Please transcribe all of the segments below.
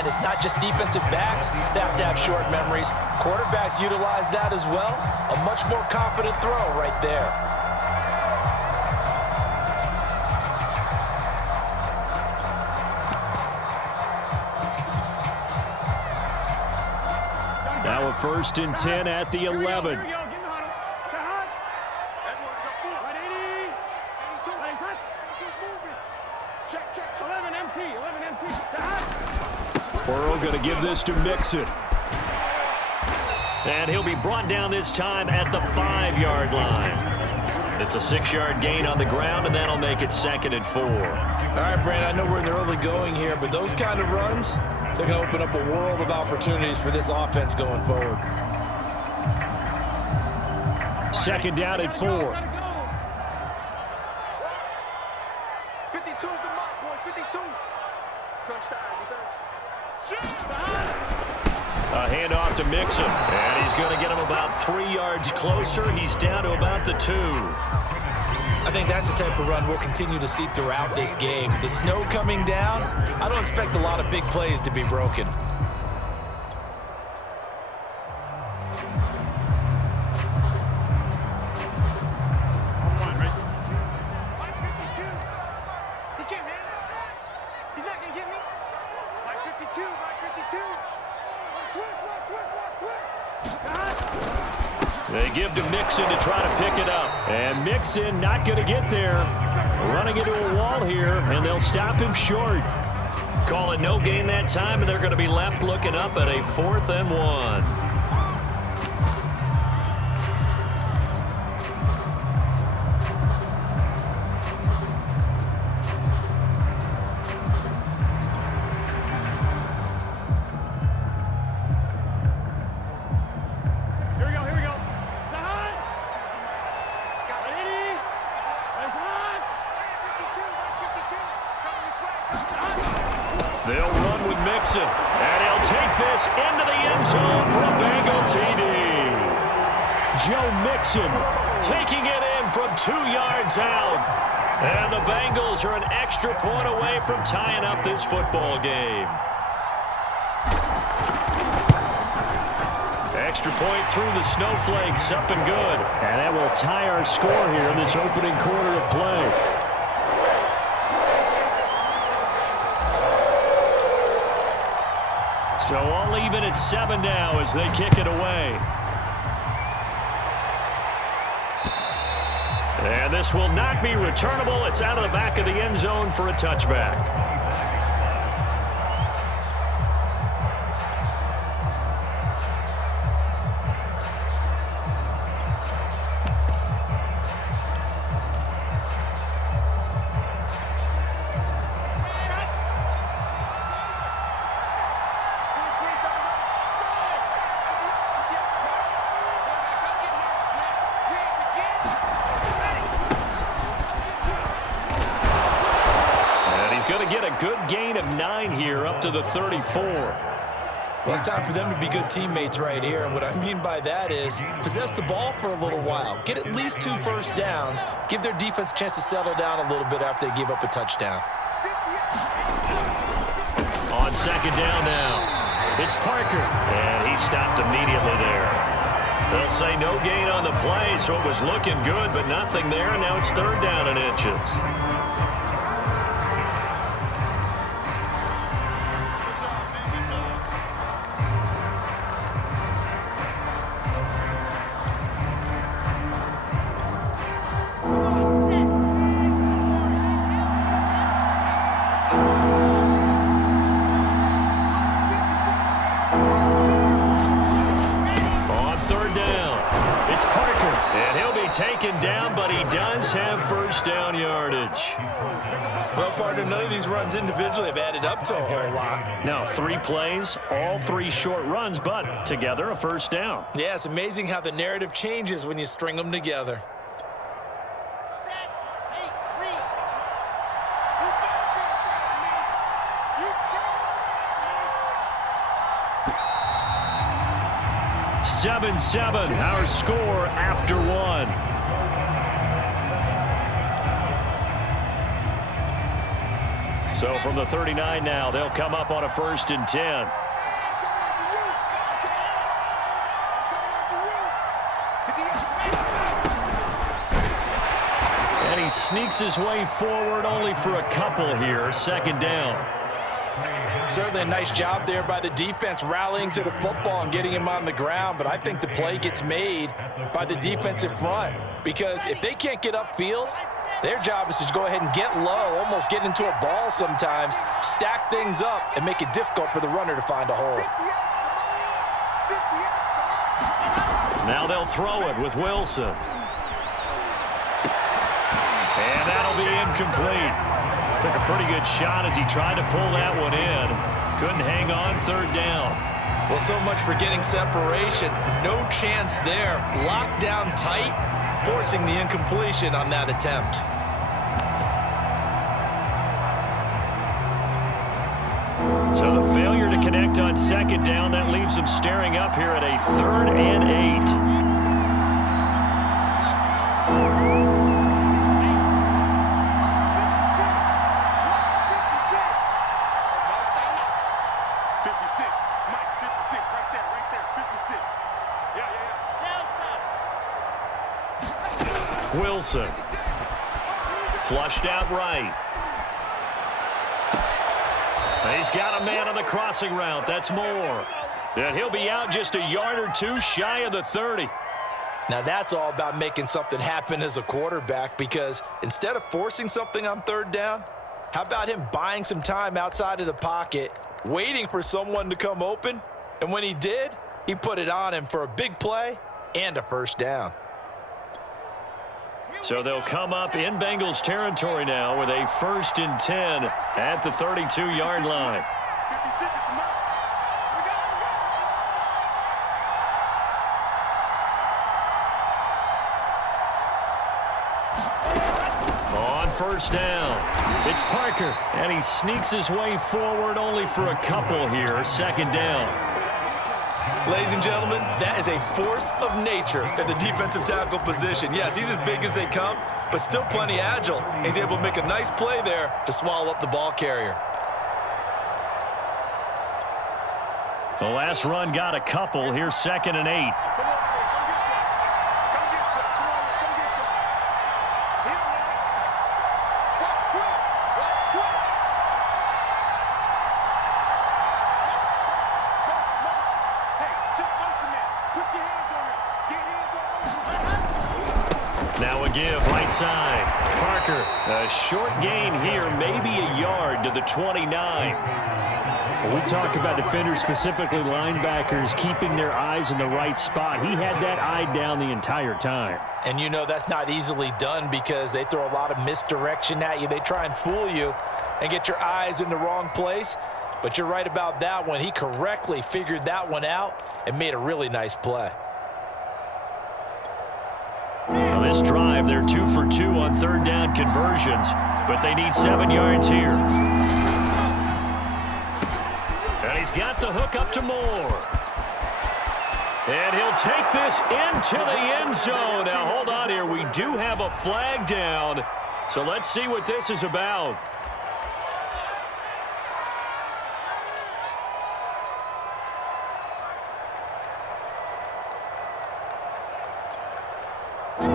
And it's not just defensive backs that have short memories. Quarterbacks utilize that as well. A much more confident throw right there. Now a 1st and 10 at the 11. Burrow going to give this to Mixon. And he'll be brought down this time at the 5-yard line. It's a 6-yard gain on the ground, and that'll make it 2nd and 4. All right, Brand, I know we're in the early going here, but those kind of runs, they're going to open up a world of opportunities for this offense going forward. 2nd down at 4. 52 is the mark, boys. 52. Touchdown, defense. A handoff to Mixon, and he's going to get him about 3 yards closer. He's down to about the 2. I think that's the type of run we'll continue to see throughout this game. The snow coming down, I don't expect a lot of big plays to be broken. They give to Mixon to try to pick it up. And Mixon not going to get there. Running into a wall here, and they'll stop him short. Call it no gain that time, and they're going to be left looking up at a 4th and 1. They'll run with Mixon, and he'll take this into the end zone for a Bengal TD. Joe Mixon taking it in from 2 yards out. And the Bengals are an extra point away from tying up this football game. Extra point through the snowflakes, up and good. And that will tie our score here in this opening quarter of play. So all even at 7 now as they kick it away. And this will not be returnable. It's out of the back of the end zone for a touchback. Going to get a good gain of 9 here up to the 34. Well, it's time for them to be good teammates right here. And what I mean by that is possess the ball for a little while. Get at least 2 first downs. Give their defense a chance to settle down a little bit after they give up a touchdown. On 2nd down now, it's Parker. And he stopped immediately there. They'll say no gain on the play, so it was looking good, but nothing there. Now it's 3rd down and inches. Taken down, but he does have first down yardage. Well, partner, none of these runs individually have added up to a whole lot. Now, 3 plays, all 3 short runs, but together a first down. Yeah, it's amazing how the narrative changes when you string them together. Seven, our score after 1. So from the 39 now, they'll come up on a 1st and 10. And he sneaks his way forward only for a couple here. 2nd down. Certainly a nice job there by the defense rallying to the football and getting him on the ground, but I think the play gets made by the defensive front because if they can't get upfield, their job is to go ahead and get low, almost get into a ball sometimes, stack things up, and make it difficult for the runner to find a hole. Now they'll throw it with Wilson. And that'll be incomplete. Took a pretty good shot as he tried to pull that one in. Couldn't hang on 3rd down. Well, so much for getting separation. No chance there. Locked down tight, forcing the incompletion on that attempt. So the failure to connect on 2nd down, that leaves them staring up here at a 3rd and 8. Wilson. Flushed out right. He's got a man on the crossing route. That's Moore. And he'll be out just a yard or two shy of the 30. Now that's all about making something happen as a quarterback because instead of forcing something on 3rd down, how about him buying some time outside of the pocket, waiting for someone to come open, and when he did, he put it on him for a big play and a 1st down. So they'll come up in Bengals territory now with a 1st and 10 at the 32-yard line. On 1st down, it's Parker, and he sneaks his way forward only for a couple here. 2nd down. Ladies and gentlemen, that is a force of nature at the defensive tackle position. Yes, he's as big as they come, but still plenty agile. He's able to make a nice play there to swallow up the ball carrier. The last run got a couple. Here's 2nd and 8. Now a give right side. Parker, a short gain here, maybe a yard to the 29. When we talk about defenders, specifically linebackers, keeping their eyes in the right spot. He had that eye down the entire time. And you know that's not easily done because they throw a lot of misdirection at you. They try and fool you and get your eyes in the wrong place. But you're right about that one. He correctly figured that one out and made a really nice play. Well, this drive, they're 2 for 2 on 3rd down conversions, but they need 7 yards here. And he's got the hook up to Moore. And he'll take this into the end zone. Now, hold on here. We do have a flag down, so let's see what this is about.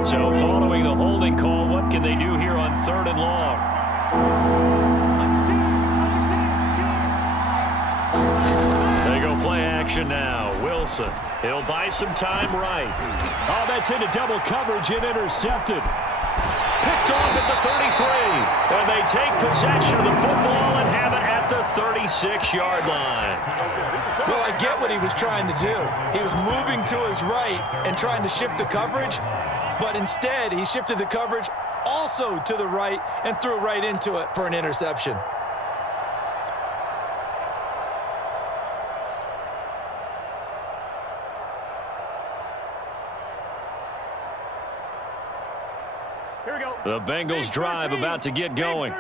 So following the holding call, what can they do here on 3rd and long? They go play action now. Wilson, he'll buy some time right. Oh, that's into double coverage and intercepted. Picked off at the 33. And they take possession of the football and have it at the 36-yard line. Well, I get what he was trying to do. He was moving to his right and trying to shift the coverage. But instead, he shifted the coverage also to the right and threw right into it for an interception. The Bengals drive about to get going.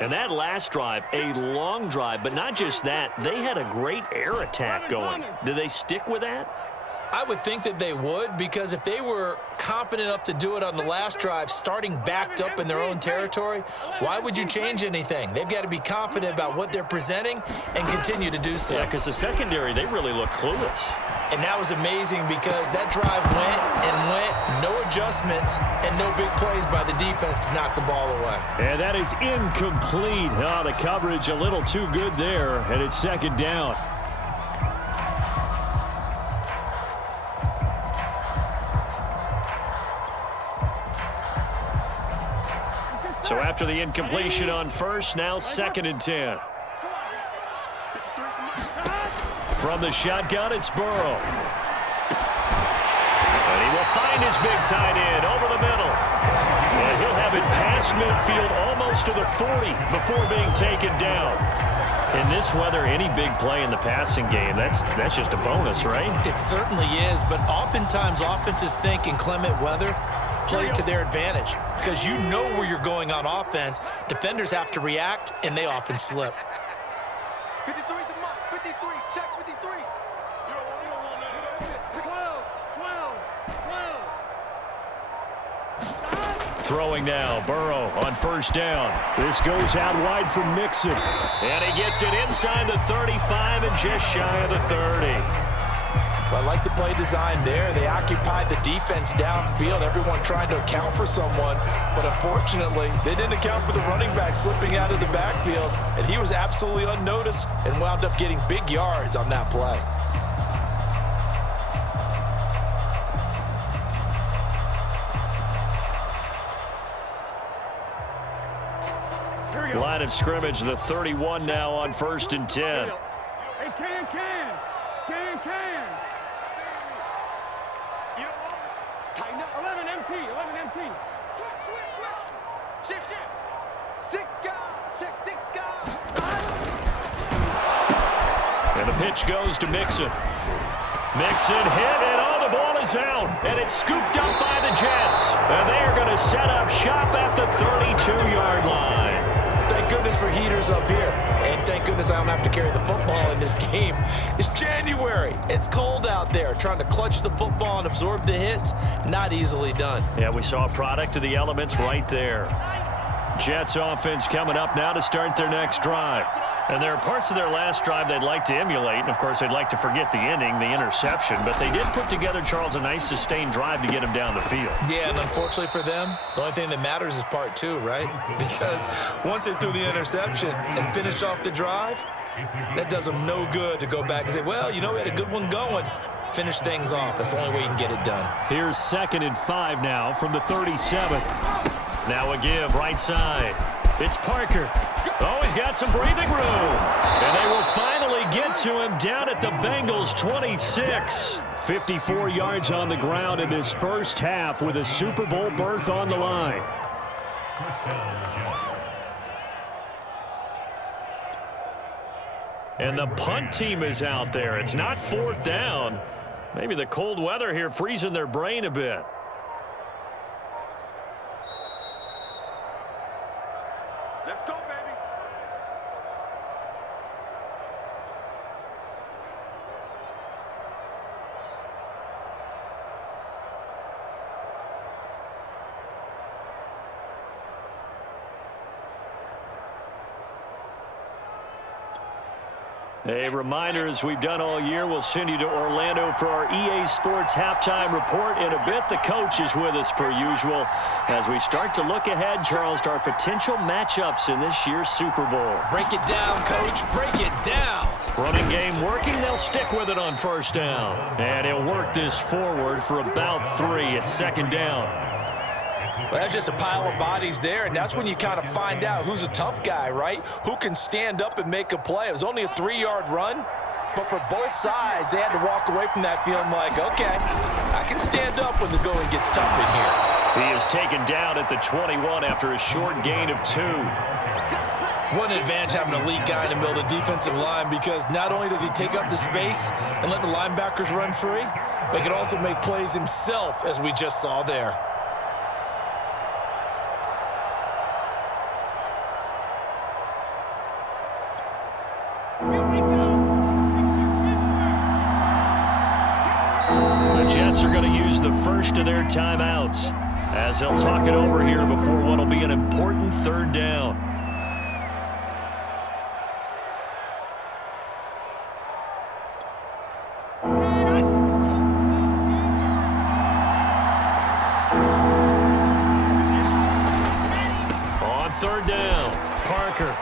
And that last drive, a long drive, but not just that, they had a great air attack going. Do they stick with that? I would think that they would, because if they were confident enough to do it on the last drive, starting backed up in their own territory, why would you change anything? They've got to be confident about what they're presenting and continue to do so. Yeah, because the secondary, they really look clueless. And that was amazing because that drive went and went, no adjustments, and no big plays by the defense to knock the ball away. And that is incomplete. Oh, the coverage a little too good there, and it's second down. So after the incompletion on first, now 2nd and 10. From the shotgun, it's Burrow. And he will find his big tight end over the middle. And he'll have it past midfield almost to the 40 before being taken down. In this weather, any big play in the passing game, that's just a bonus, right? It certainly is, but oftentimes offenses think in clement weather plays to their advantage because you know where you're going on offense. Defenders have to react, and they often slip. 53 is the mark. 53. Check 53. You don't want that. 12. Throwing now, Burrow on first down. This goes out wide for Mixon. And he gets it inside the 35 and just shy of the 30. Well, I like the play design there. They occupied the defense downfield, everyone trying to account for someone. But unfortunately, they didn't account for the running back slipping out of the backfield, and he was absolutely unnoticed and wound up getting big yards on that play. Line of scrimmage, the 31 now on 1st and 10. Hey, can. You don't want it. Tighten up. 11 MT. Switch. Shift. 6 guys. Check 6 guys. And the pitch goes to Mixon. Mixon hit, and the ball is out. And it's scooped up by the Jets. And they are going to set up shop at the 32-yard line. Thank goodness for heaters up here. And thank goodness I don't have to carry the football in this game. It's January. It's cold out there. Trying to clutch the football and absorb the hits, not easily done. Yeah, we saw a product of the elements right there. Jets offense coming up now to start their next drive. And there are parts of their last drive they'd like to emulate, and, of course, they'd like to forget the inning, the interception. But they did put together, Charles, a nice sustained drive to get him down the field. Yeah, and unfortunately for them, the only thing that matters is part 2, right? Because once they threw the interception and finished off the drive, that does them no good to go back and say, well, you know, we had a good one going. Finish things off. That's the only way you can get it done. Here's 2nd and 5 now from the 37. Now a give right side. It's Parker. Oh, he's got some breathing room. And they will finally get to him down at the Bengals 26. 54 yards on the ground in this first half with a Super Bowl berth on the line. And the punt team is out there. It's not 4th down. Maybe the cold weather here freezing their brain a bit. Let's go, baby. A reminder, as we've done all year, we'll send you to Orlando for our EA Sports halftime report in a bit. The coach is with us per usual as we start to look ahead, Charles, to our potential matchups in this year's Super Bowl. Break it down, Coach. Break it down. Running game working. They'll stick with it on first down. And he'll work this forward for about 3 at 2nd down. Well, that's just a pile of bodies there, and that's when you kind of find out who's a tough guy, right? Who can stand up and make a play. It was only a 3-yard run, but for both sides, they had to walk away from that feeling like, okay, I can stand up when the going gets tough in here. He is taken down at the 21 after a short gain of 2. What an advantage having an elite guy in the middle of the defensive line, because not only does he take up the space and let the linebackers run free, but he can also make plays himself, as we just saw there. are going to use the first of their timeouts as they'll talk it over here before what will be an important third down. On third down, Parker.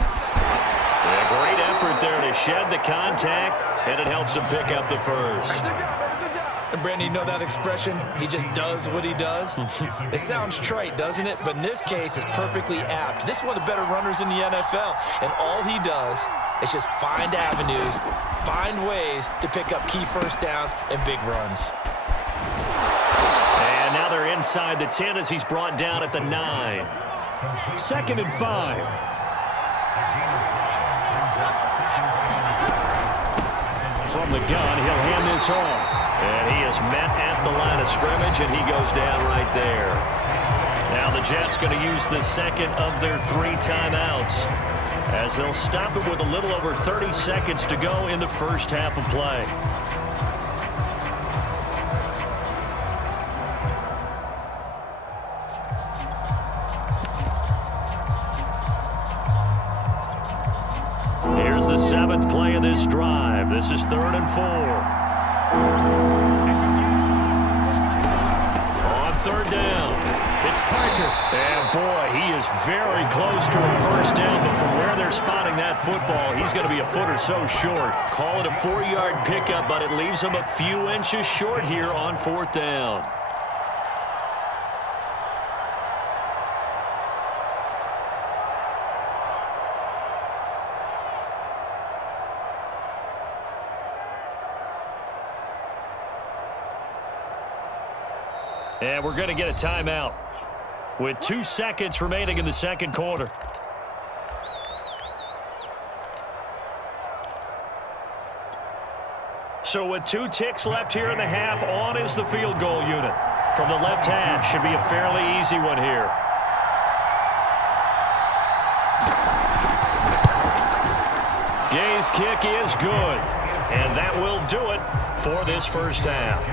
A great effort there to shed the contact, and it helps him pick up the first. And Brandon, you know that expression? He just does what he does? It sounds trite, doesn't it? But in this case, it's perfectly apt. This is one of the better runners in the NFL, and all he does is just find avenues, find ways to pick up key first downs and big runs. And now they're inside the 10 as he's brought down at the 9. 2nd and 5. From the gun, he'll hand this off. And he is met at the line of scrimmage, and he goes down right there. Now the Jets going to use the second of their 3 timeouts as they'll stop it with a little over 30 seconds to go in the first half of play. Here's the 7th play of this drive. This is 3rd and 4. On 3rd down, it's Parker. And boy, he is very close to a first down, but from where they're spotting that football, he's going to be a foot or so short. Call it a 4-yard pickup, but it leaves him a few inches short here on 4th down. And we're going to get a timeout with 2 seconds remaining in the second quarter. So with 2 ticks left here in the half, on is the field goal unit. From the left hash, should be a fairly easy one here. Gay's kick is good, and that will do it for this first half.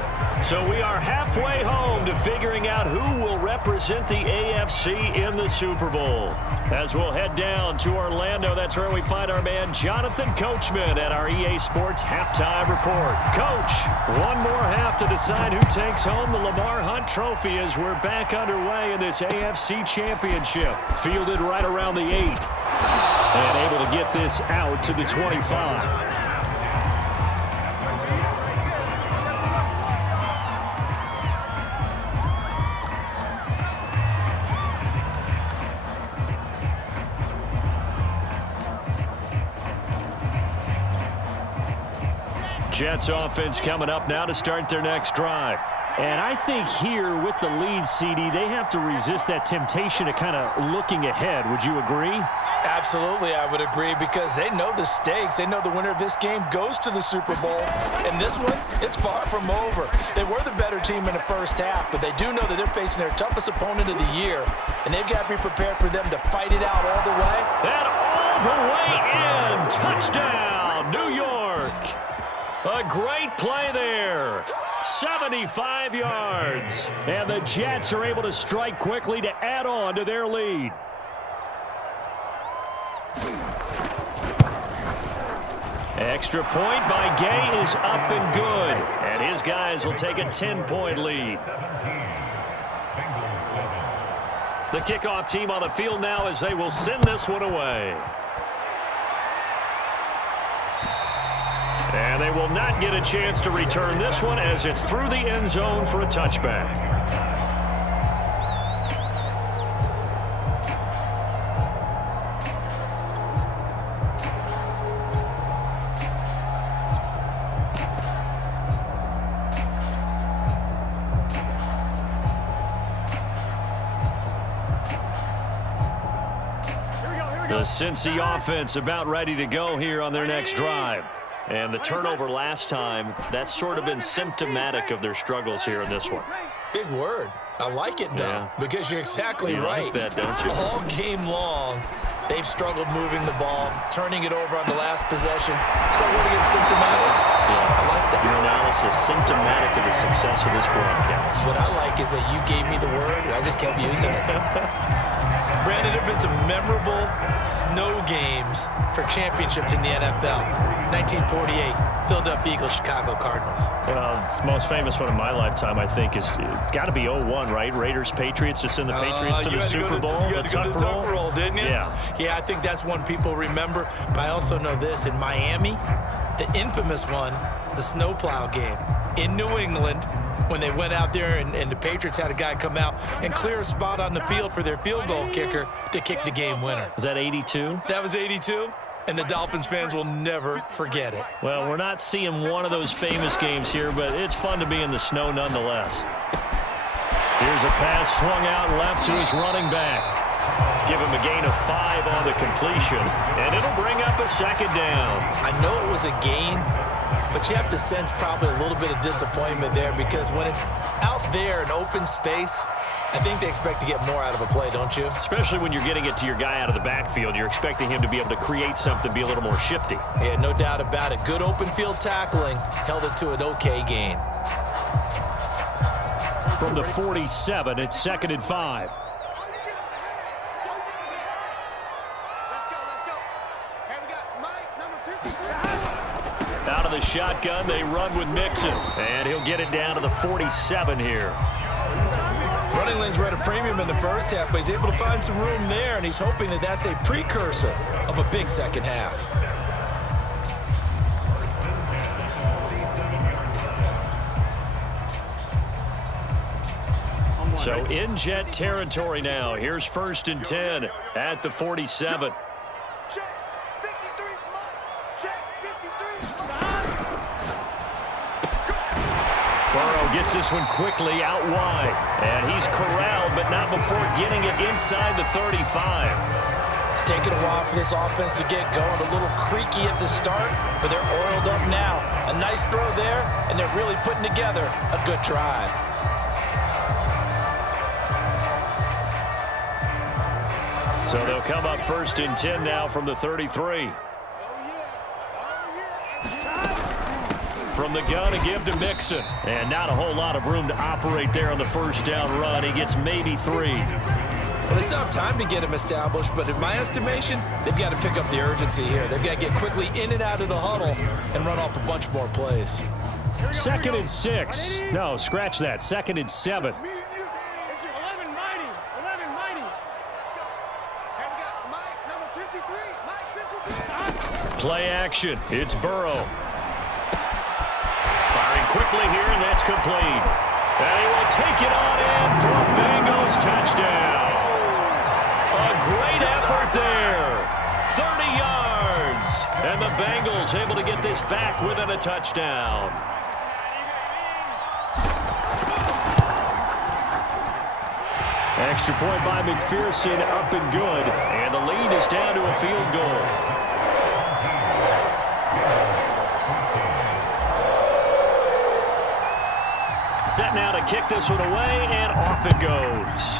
So we are halfway home to figuring out who will represent the AFC in the Super Bowl. As we'll head down to Orlando, that's where we find our man Jonathan Coachman at our EA Sports Halftime Report. Coach, one more half to decide who takes home the Lamar Hunt Trophy as we're back underway in this AFC Championship. Fielded right around the 8 and able to get this out to the 25. Jets offense coming up now to start their next drive. And I think here with the lead, CD, they have to resist that temptation to kind of looking ahead. Would you agree? Absolutely, I would agree, because they know the stakes. They know the winner of this game goes to the Super Bowl. And this one, it's far from over. They were the better team in the first half, but they do know that they're facing their toughest opponent of the year. And they've got to be prepared for them to fight it out all the way. And all the way in. Touchdown, New York. A great play there. 75 yards. And the Jets are able to strike quickly to add on to their lead. Extra point by Gay is up and good. And his guys will take a 10-point lead. The kickoff team on the field now as they will send this one away. And they will not get a chance to return this one as it's through the end zone for a touchback. The Cincy offense about ready to go here on their next drive. And the turnover last time, that's sort of been symptomatic of their struggles here in this one. Big word. I like it, though, because you're exactly right. You like that, don't you? All game long, they've struggled moving the ball, turning it over on the last possession. So what again, symptomatic? Yeah, I like that. Your analysis just symptomatic of the success of this broadcast. What I like is that you gave me the word, and I just kept using it. Brandon, there have been some memorable snow games for championships in the NFL. 1948, Philadelphia Eagles, Chicago Cardinals. The most famous one in my lifetime, I think, is got to be 01, right? Raiders, Patriots, to send the Patriots to the Super Bowl. You had to go to the Tuck Roll, didn't you? Yeah, I think that's one people remember. But I also know this, in Miami, the infamous one, the snowplow game in New England, when they went out there and the Patriots had a guy come out and clear a spot on the field for their field goal kicker to kick the game winner. Was that 82? That was 82, and the Dolphins fans will never forget it. Well, we're not seeing one of those famous games here, but it's fun to be in the snow nonetheless. Here's a pass swung out left to his running back. Give him a gain of 5 on the completion, and it'll bring up a second down. I know it was a gain, but you have to sense probably a little bit of disappointment there, because when it's out there in open space, I think they expect to get more out of a play, don't you? Especially when you're getting it to your guy out of the backfield. You're expecting him to be able to create something, be a little more shifty. Yeah, no doubt about it. Good open field tackling held it to an okay gain. From the 47, it's 2nd and 5. Out of the shotgun, they run with Mixon, and he'll get it down to the 47 here. Running lanes were at a premium in the first half, but he's able to find some room there, and he's hoping that that's a precursor of a big second half. So in Jet territory now. Here's 1st and 10 at the 47. Burrow gets this one quickly out wide, and he's corralled, but not before getting it inside the 35. It's taken a while for this offense to get going. A little creaky at the start, but they're oiled up now. A nice throw there, and they're really putting together a good drive. So they'll come up 1st and 10 now from the 33. From the gun to give to Mixon. And not a whole lot of room to operate there on the 1st down run. He gets maybe 3. Well, they still have time to get him established, but in my estimation, they've got to pick up the urgency here. They've got to get quickly in and out of the huddle and run off a bunch more plays. 2nd and 6. No, scratch that. 2nd and 7. 11 mighty. 11 mighty. Play action. It's Burrow. Firing quickly here, and that's complete. And he will take it on in for a Bengals touchdown. A great effort there. 30 yards. And the Bengals able to get this back within a touchdown. Extra point by McPherson, up and good. And the lead is down to a field goal. Set now to kick this one away, and off it goes.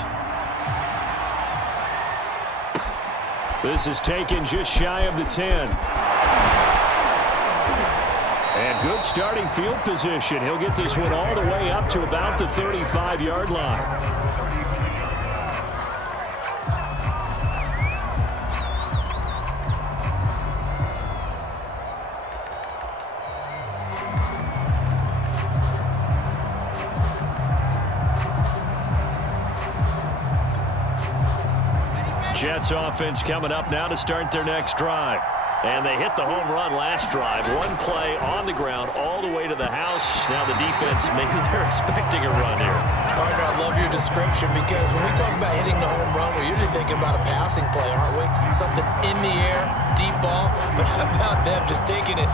This is taken just shy of the 10. And good starting field position. He'll get this one all the way up to about the 35-yard line. Jets offense coming up now to start their next drive. And they hit the home run last drive. One play on the ground all the way to the house. Now the defense, maybe they're expecting a run here. Partner, I love your description, because when we talk about hitting the home run, we're usually thinking about a passing play, aren't we? Something in the air, deep ball. But how about them just taking it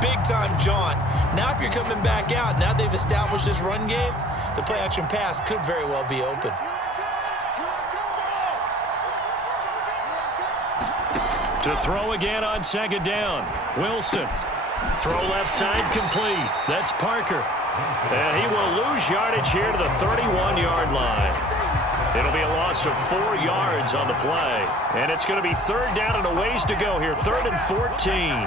big-time jaunt? Now if you're coming back out, now they've established this run game, the play-action pass could very well be open. To throw again on 2nd down. Wilson. Throw left side complete. That's Parker. And he will lose yardage here to the 31-yard line. It'll be a loss of 4 yards on the play. And it's going to be 3rd down and a ways to go here. 3rd and 14.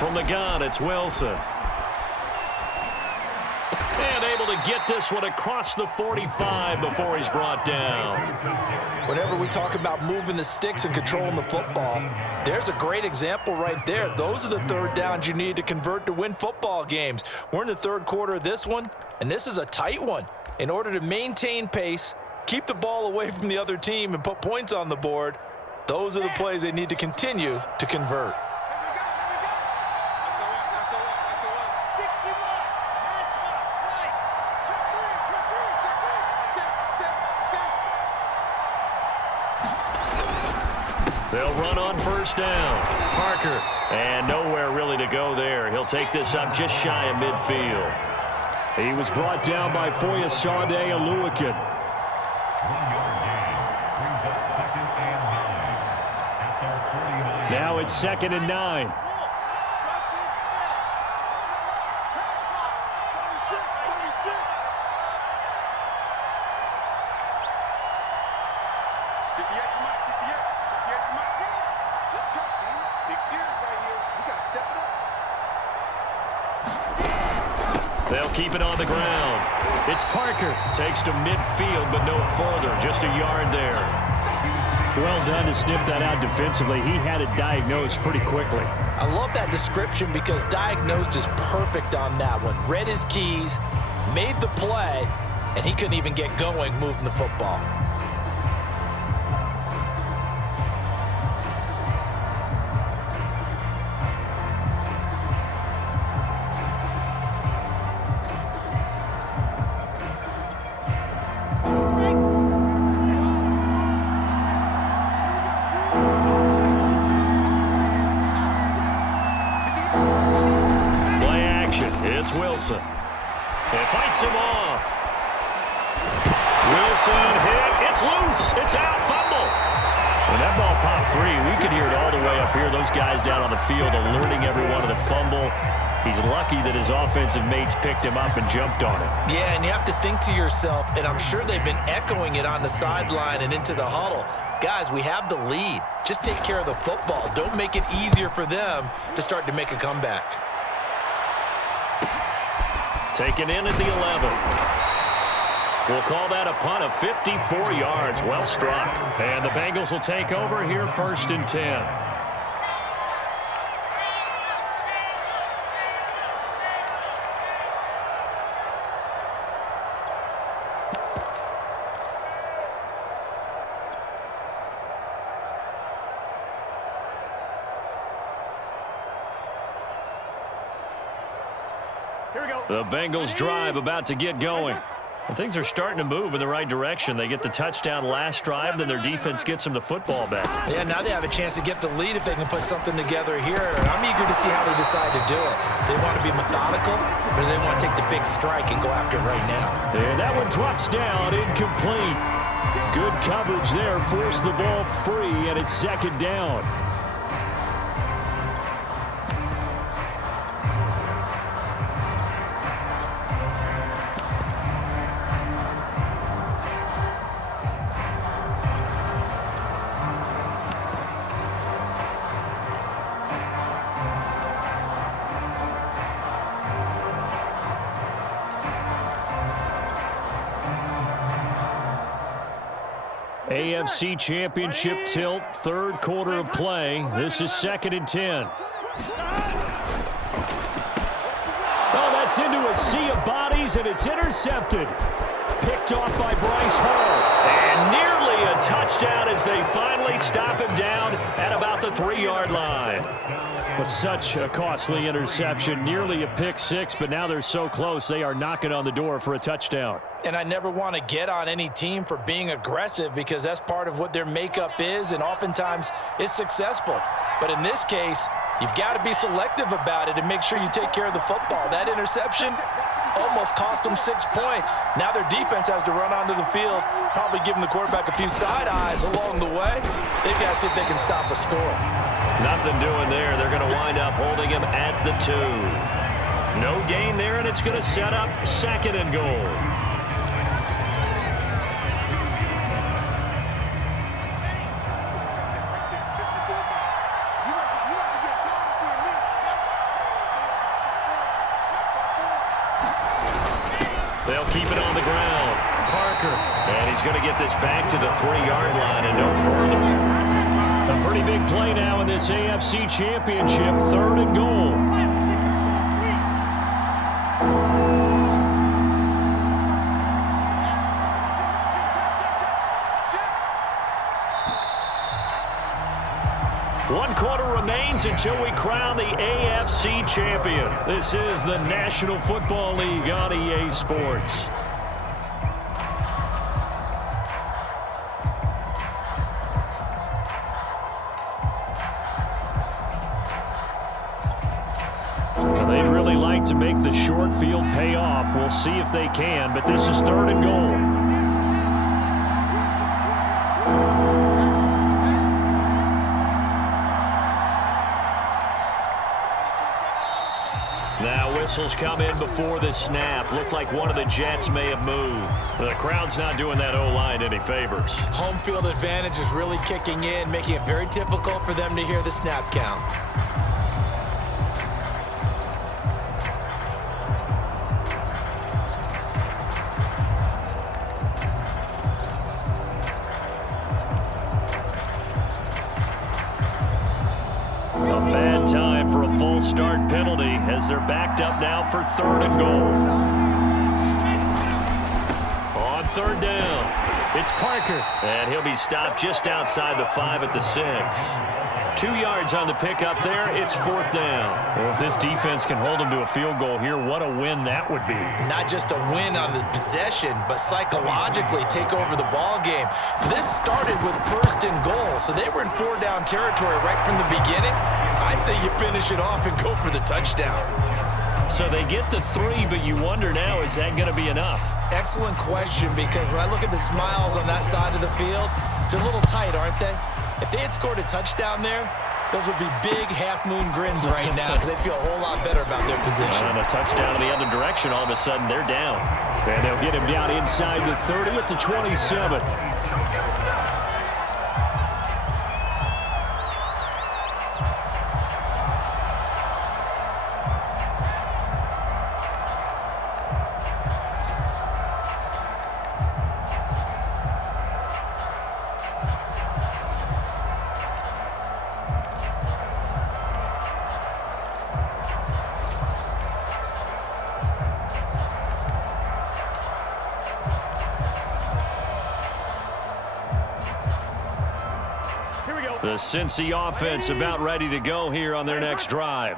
From the gun, it's Wilson. And able to get this one across the 45 before he's brought down. Whenever we talk about moving the sticks and controlling the football, there's a great example right there. Those are the third downs you need to convert to win football games. We're in the third quarter of this one, and this is a tight one. In order to maintain pace, keep the ball away from the other team, and put points on the board, those are the plays they need to continue to convert. They'll run on first down. Parker, and nowhere really to go there. He'll take this up just shy of midfield. He was brought down by Foyesade Oluwakin. Now it's 2nd and 9. They'll keep it on the ground. It's Parker. Takes to midfield, but no further. Just a yard there. Well done to sniff that out defensively. He had it diagnosed pretty quickly. I love that description because diagnosed is perfect on that one. Read his keys, made the play, and he couldn't even get going moving the football. It's Wilson. It fights him off. Wilson hit. It's loose. It's out. Fumble. When that ball popped free, we could hear it all the way up here. Those guys down on the field alerting everyone of the fumble. He's lucky that his offensive mates picked him up and jumped on it. Yeah, and you have to think to yourself, and I'm sure they've been echoing it on the sideline and into the huddle. Guys, we have the lead. Just take care of the football. Don't make it easier for them to start to make a comeback. Taken in at the 11. We'll call that a punt of 54 yards. Well struck. And the Bengals will take over here 1st and 10. The Bengals drive about to get going. And things are starting to move in the right direction. They get the touchdown last drive, then their defense gets them the football back. Yeah, now they have a chance to get the lead if they can put something together here. And I'm eager to see how they decide to do it. Do they want to be methodical, or do they want to take the big strike and go after it right now? And that one drops down, incomplete. Good coverage there, forced the ball free, and it's 2nd down. AFC Championship tilt, 3rd quarter of play. This is 2nd and 10. Oh, that's into a sea of bodies, and it's intercepted. Picked off by Bryce Hall. And nearly a touchdown as they finally stop him down at about the 3-yard line. With such a costly interception, nearly a pick six, but now they're so close they are knocking on the door for a touchdown. And I never want to get on any team for being aggressive because that's part of what their makeup is, and oftentimes it's successful. But in this case, you've got to be selective about it and make sure you take care of the football. That interception almost cost them 6 points. Now their defense has to run onto the field, probably giving the quarterback a few side eyes along the way. They've got to see if they can stop a score. Nothing doing there. They're going to wind up holding him at the 2. No gain there, and it's going to set up 2nd and goal. keep it on the ground. Parker. And he's going to get this back to the 3-yard line and no further. A pretty big play now in this AFC Championship. 3rd and goal. One quarter remains until we crown the AFC champion. This is the National Football League on EA Sports. Well, they'd really like to make the short field pay off. We'll see if they can, but this is 3rd and goal. Whistles come in before the snap. Looked like one of the Jets may have moved. The crowd's not doing that O-line any favors. Home field advantage is really kicking in, making it very difficult for them to hear the snap count. Bad time for a false start penalty as they're backed up now for 3rd and goal. On 3rd down, it's Parker. And he'll be stopped just outside the 5 at the 6. 2 yards on the pickup there. It's 4th down. Well, if this defense can hold them to a field goal here, what a win that would be. Not just a win on the possession, but psychologically take over the ball game. This started with 1st and goal, so they were in 4-down territory right from the beginning. I say you finish it off and go for the touchdown. So they get the 3, but you wonder now, is that going to be enough? Excellent question, because when I look at the smiles on that side of the field, they're a little tight, aren't they? If they had scored a touchdown there, those would be big half-moon grins right now because they feel a whole lot better about their position. And a touchdown in the other direction, all of a sudden they're down. And they'll get him down inside the 30 at the 27. The Cincy offense about ready to go here on their next drive.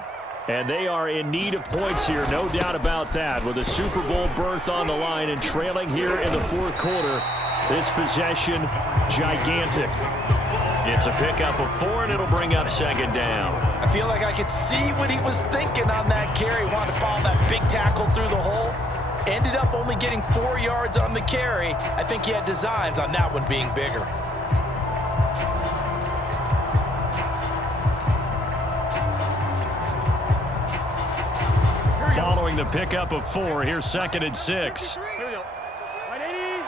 And they are in need of points here, no doubt about that. With a Super Bowl berth on the line and trailing here in the 4th quarter, this possession, gigantic. It's a pickup of 4, and it'll bring up 2nd down. I feel like I could see what he was thinking on that carry. Wanted to follow that big tackle through the hole. Ended up only getting 4 yards on the carry. I think he had designs on that one being bigger. Following the pickup of 4, here's 2nd and 6. Here we go. 180.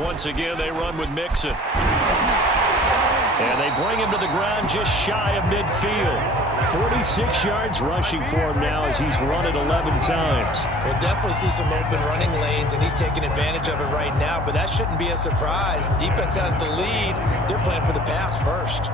Once again, they run with Mixon. And they bring him to the ground just shy of midfield. 46 yards rushing for him now as he's run it 11 times. We'll definitely see some open running lanes, and he's taking advantage of it right now, but that shouldn't be a surprise. Defense has the lead. They're playing for the pass first.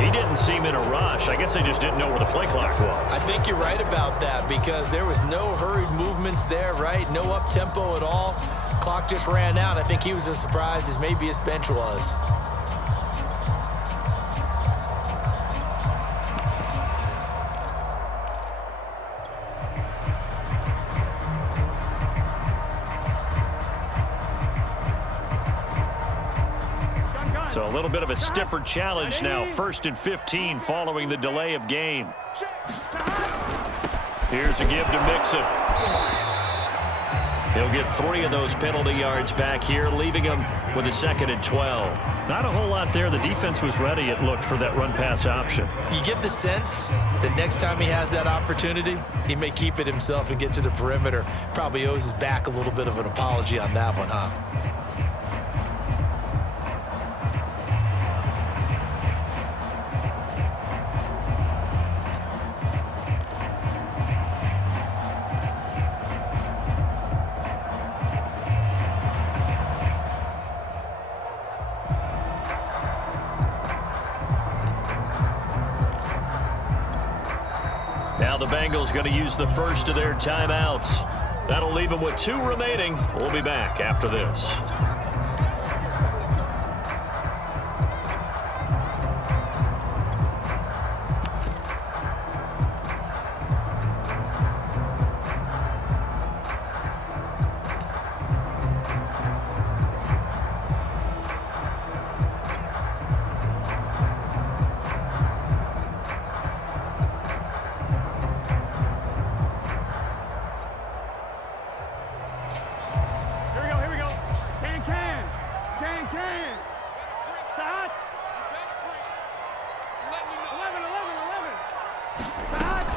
He didn't seem in a rush. I guess they just didn't know where the play clock was. I think you're right about that because there was no hurried movements there, right? No up-tempo at all. Clock just ran out. I think he was as surprised as maybe his bench was. So a little bit of a stiffer challenge now. 1st and 15 following the delay of game. Here's a give to Mixon. He'll get 3 of those penalty yards back here, leaving him with a 2nd and 12. Not a whole lot there. The defense was ready, it looked, for that run-pass option. You get the sense that next time he has that opportunity, he may keep it himself and get to the perimeter. Probably owes his back a little bit of an apology on that one, huh? Now the Bengals going to use the first of their timeouts. That'll leave them with 2 remaining. We'll be back after this.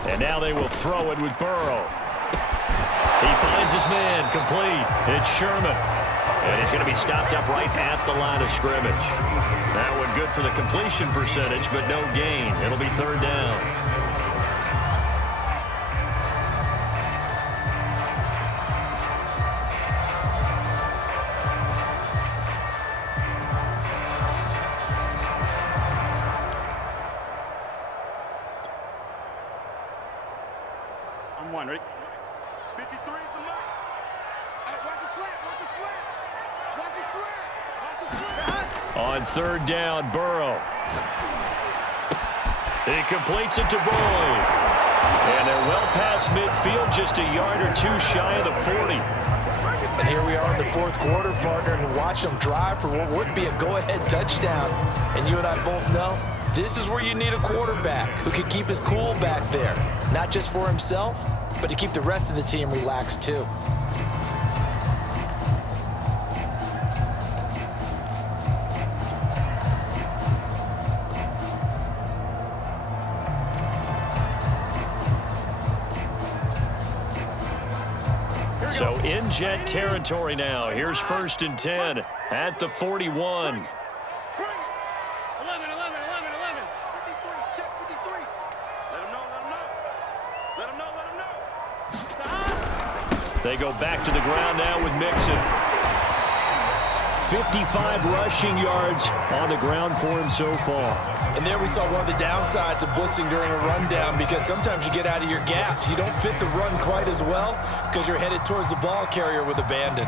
And now they will throw it with Burrow. He finds his man, complete. It's Sherman. And he's going to be stopped up right at the line of scrimmage. That one good for the completion percentage, but no gain. It'll be 3rd down. One, ready? 53 is the mark. Hey, watch the slant, watch the slant. Watch the slant, watch the slant. On 3rd down, Burrow. He completes it to Boyd. And they're well past midfield, just a yard or 2 shy of the 40. And here we are in the 4th quarter, partner, and watch them drive for what would be a go-ahead touchdown. And you and I both know this is where you need a quarterback who can keep his cool back there, not just for himself, but to keep the rest of the team relaxed too. So in Jet territory now. Here's 1st and 10 at the 41. 11. 53, check 53. Let him know, let him know. Let him know, let him know. They go back to the ground now with Mixon. 55 rushing yards on the ground for him so far. And there we saw one of the downsides of blitzing during a rundown, because sometimes you get out of your gaps. You don't fit the run quite as well because you're headed towards the ball carrier with abandon.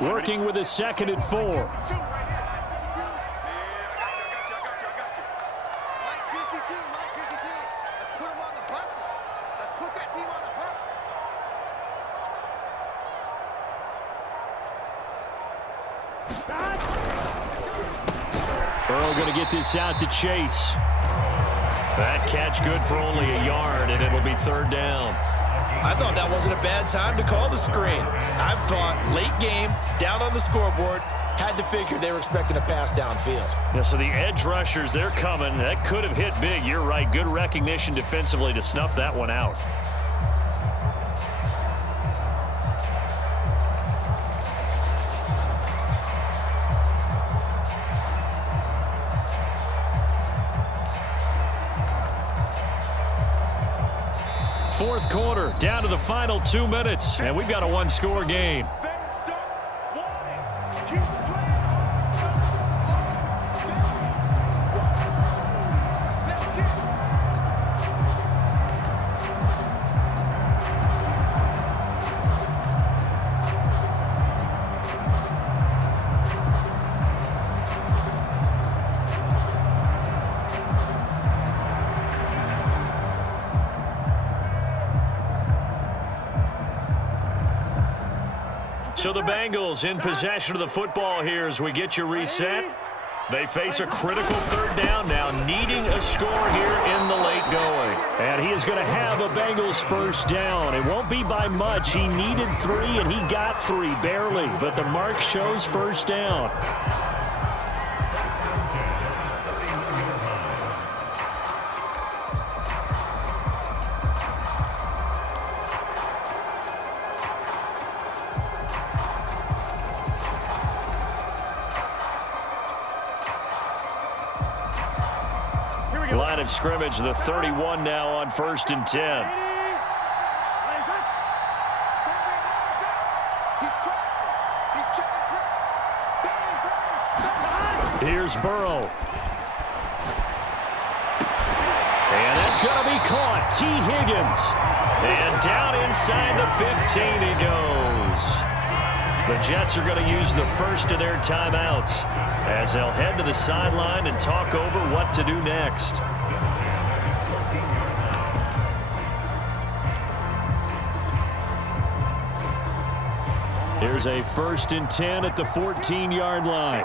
Working with a 2nd and 4. I got you. Line 52, line 52. Let's put them on the buses. Let's put that team on the bus. Burrow going to get this out to Chase. That catch good for only a yard, and it'll be 3rd down. I thought that wasn't a bad time to call the screen. I thought late game, down on the scoreboard, had to figure they were expecting a pass downfield. Yeah, so the edge rushers, they're coming. That could have hit big. You're right. Good recognition defensively to snuff that one out. Fourth quarter, down to the final 2 minutes, and we've got a 1-score game. So the Bengals in possession of the football here as we get you reset. They face a critical third down now, needing a score here in the late going. And he is going to have a Bengals first down. It won't be by much. He needed 3, and he got 3, barely. But the mark shows first down. Line of scrimmage, the 31 now on 1st and 10. Here's Burrow. And that's going to be caught. T. Higgins. And down inside the 15 he goes. The Jets are going to use the first of their timeouts as they'll head to the sideline and talk over what to do next. Here's a 1st and 10 at the 14-yard line.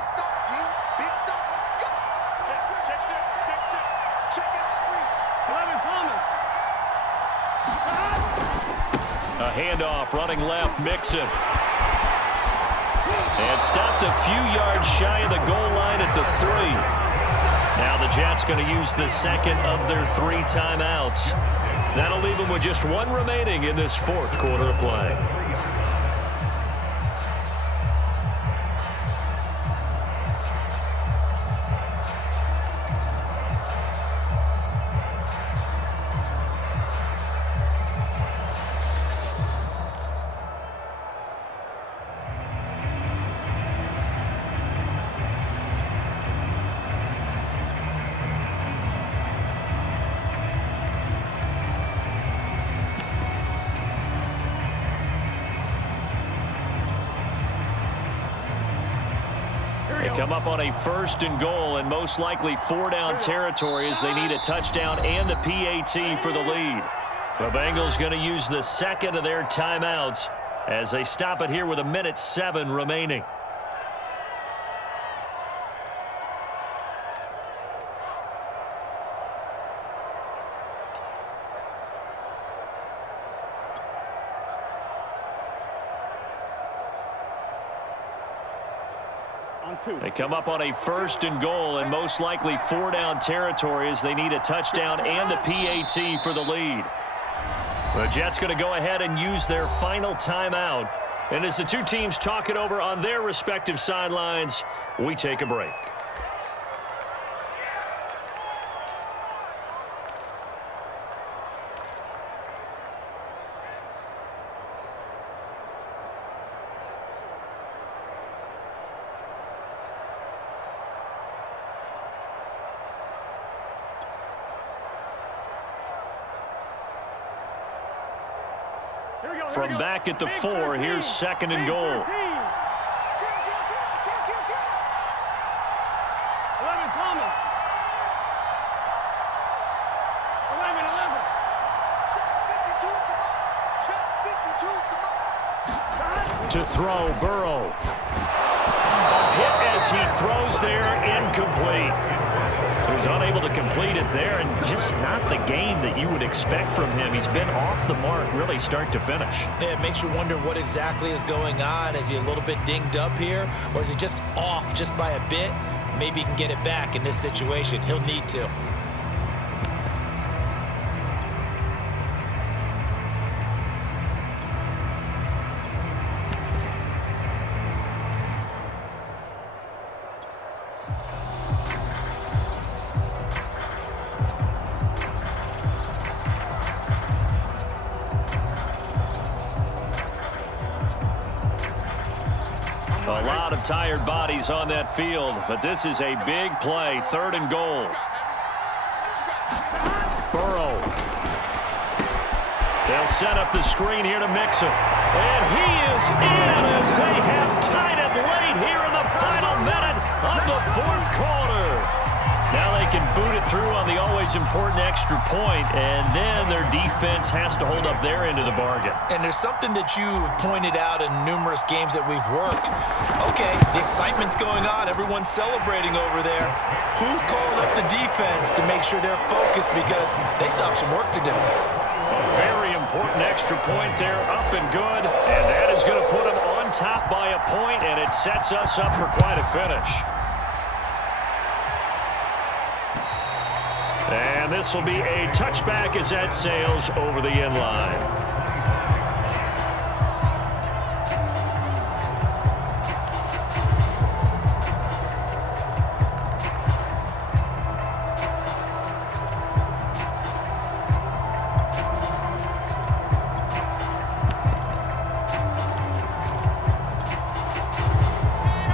A handoff running left, Mixon. And stopped a few yards shy of the goal line at the 3. Now the Jets going to use the second of their 3 timeouts. That'll leave them with just 1 remaining in this 4th quarter of play. Come up on a 1st and goal and most likely 4-down territory as they need a touchdown and the PAT for the lead. The Bengals going to use the second of their timeouts as they stop it here with 1:07 remaining. They come up on a 1st and goal and most likely 4-down territory as they need a touchdown and the PAT for the lead. The Jets going to go ahead and use their final timeout. And as the 2 teams talk it over on their respective sidelines, we take a break. From back at the 4, here's 2nd and goal. 11 Thomas. 11. To throw, Burrow. A hit as he throws there, incomplete. So he's unable to complete it there, and just not the game that you would expect from him. He's been off the mark really start to finish. Yeah, it makes you wonder what exactly is going on. Is he a little bit dinged up here, or is he just off just by a bit? Maybe he can get it back in this situation. He'll need to. A lot of tired bodies on that field, but this is a big play, 3rd and goal. Burrow. They'll set up the screen here to Mixon. And he is in as they have tied it late here in the final minute of the 4th quarter. Now they they can boot it through on the always important extra point, and then their defense has to hold up their end of the bargain. And there's something that you've pointed out in numerous games that we've worked. Okay, the excitement's going on. Everyone's celebrating over there. Who's calling up the defense to make sure they're focused, because they still have some work to do? A very important extra point there, up and good, and that is going to put them on top by a point, and it sets us up for quite a finish. And this will be a touchback as that sails over the end line.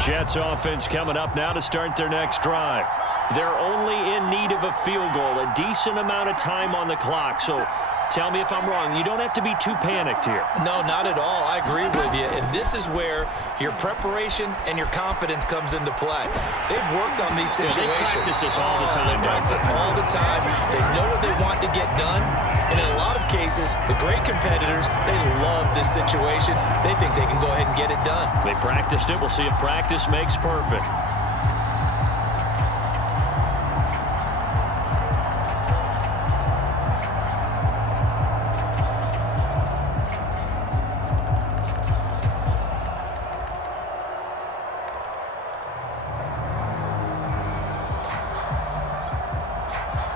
Jets offense coming up now to start their next drive. They're only in need of a field goal, a decent amount of time on the clock. So tell me if I'm wrong. You don't have to be too panicked here. No, not at all. I agree with you. And this is where your preparation and your confidence comes into play. They've worked on these situations. They practice this all the time. They practice it all the time. They know what they want to get done. And in a lot of cases, the great competitors, they love this situation. They think they can go ahead and get it done. They practiced it. We'll see if practice makes perfect.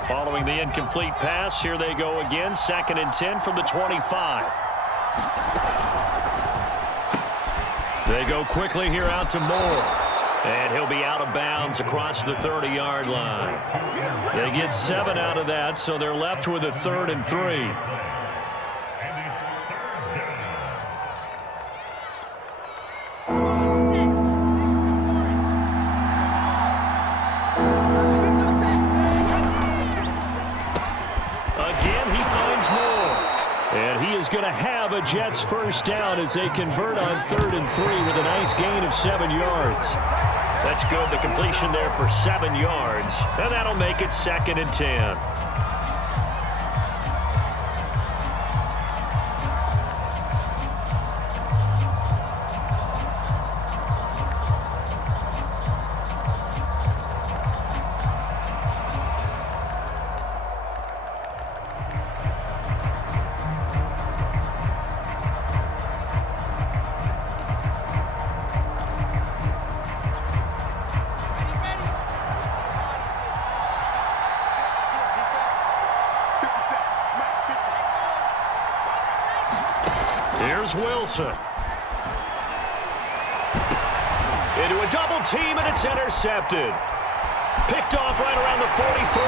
Following the incomplete pass, here they go again. 2nd and 10 from the 25. They go quickly here out to Moore. And he'll be out of bounds across the 30-yard line. They get 7 out of that, so they're left with a 3rd and 3. Going to have a Jets first down as they convert on 3rd and 3 with a nice gain of 7 yards. That's good. The completion there for 7 yards. And that'll make it 2nd and 10. Here's Wilson. Into a double team, and it's intercepted. Picked off right around the 43.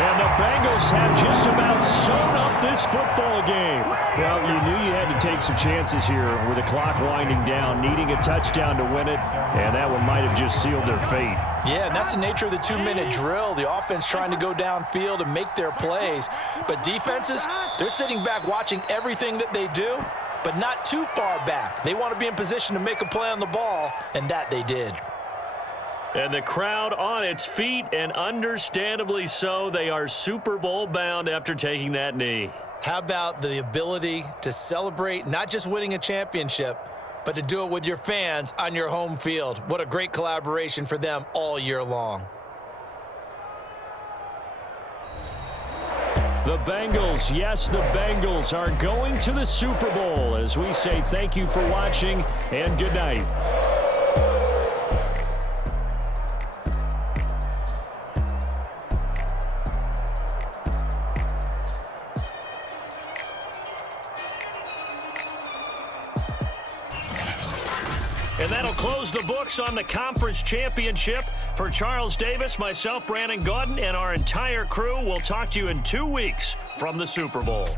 And the Bengals have just about sewn up this football game. Well, you knew you had to take some chances here with the clock winding down, needing a touchdown to win it, and that one might have just sealed their fate. Yeah, and that's the nature of the 2-minute drill. The offense trying to go downfield and make their plays. But defenses, they're sitting back watching everything that they do, but not too far back. They want to be in position to make a play on the ball, and that they did. And the crowd on its feet, and understandably so. They are Super Bowl bound after taking that knee. How about the ability to celebrate not just winning a championship, but to do it with your fans on your home field? What a great collaboration for them all year long. The Bengals, yes, the Bengals are going to the Super Bowl. As we say thank you for watching, and good night. And that'll close the books on the conference championship. For Charles Davis, myself, Brandon Gaudin, and our entire crew, we'll talk to you in 2 weeks from the Super Bowl.